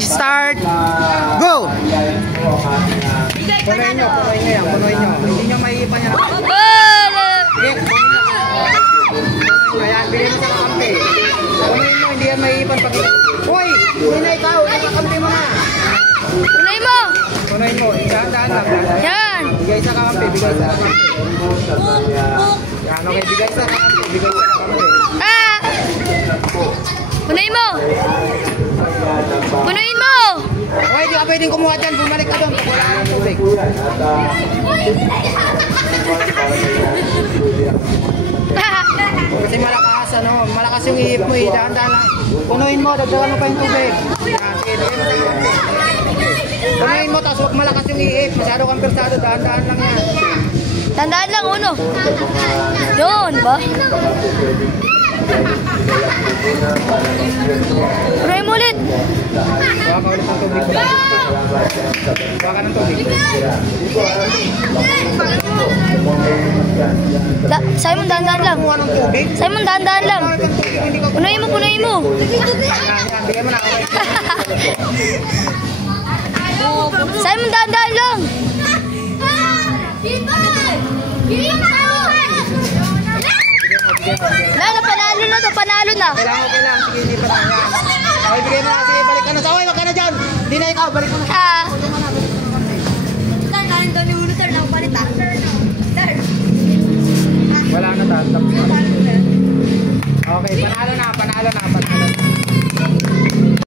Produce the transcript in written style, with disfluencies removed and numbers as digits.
challenge start. Go! Punuin nyo yan, punuin nyo. Hindi nyo maiipan yan. Ayan, bigyan mo sa kakampi. Punuin nyo, hindi yan maiipan pag... Uy! Hindi na ikaw, kakampi mo na. Punuin mo! Punuin mo, dahan-dahan lang. Yan! Bigay sa kakampi, bigay sa kakampi. Yan, okay, bigay sa kakampi, bigay sa kakampi. Ah! Punuin mo! Punuin mo! Okay, di ka pwedeng kumuha dyan. Bumalik ka doon. Wala ka ng tubig. Kasi malakas, ano, malakas yung ihip mo. Dahan-dahan lang. Punuin mo, dagdagan mo pa yung tubig. Yan, sige, bigay mo sa kakampi. Punuin mo, tapos huwag malakas yung ihip. Masyado kang persado, dahan-dahan lang yan. Tandaan lang, uno. Yun, ba? Punuin mo ulit. Huwag ka ulit ng tubig. Huwag ka ng tubig. Simon, dahan-dahan lang. Kumuha ng tubig. Simon, dahan-dahan lang. Punuin mo, punuin mo. Yan, bigyan mo na. Simon, dahan-dahan lang. Lalo, panalo na to, panalo na. Kailangan. Sige, hindi pa na. Yan. Okay, bigyan mo na. Sige, balik ka na. Saway, wag ka na dyan. Hindi na ikaw, balik mo na.